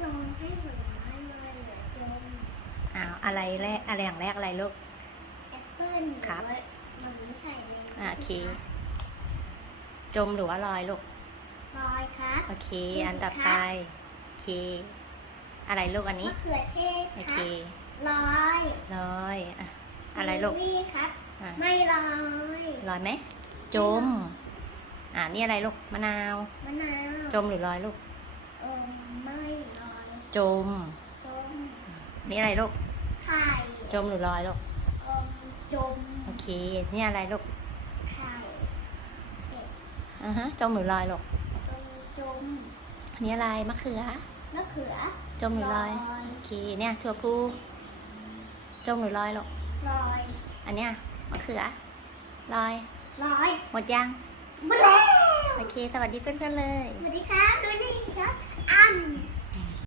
ลองให้ผลไม้มาเหลือจมอ้าวอะไรแรกอะไรอย่างแรกอะไรลูก แอปเปิ้ลครับหอว่ามันไม่ใช่เลยอะโอเค จมหรือว่าลอยลูก ลอยครับ โอเค อันต่อไป โอเค อะไรลูกอันนี้ มะเขือเทศโอคเค รับลอยลอยอะอะไรลูกกีวีครับ อะไม่ลอยลอยไหม จม อ่านี่อะไรลูก มะนาว มะนาวจมหรือลอยลูกเออไม่ลอยจม จมนี่อะไรลูก ไข่จมหรือลอยลูกเออจมโอเค นี่อะไรลูกไข่เป็ดอ่าฮะ จมหรือลอยลูกเออจมอันนี้อะไรมะเขือ มะเขือ จมหรือลอย ลอย โอเค เนี่ยถั่วพลูจมหรือลอยลูก ลอยอันเนี้ยมะเขือ ลอย ลอย หมดยังหมดแล้วโอ โอเค สวัสดีเพื่อนๆเลย สวัสดีครับ ดูนี่ครับ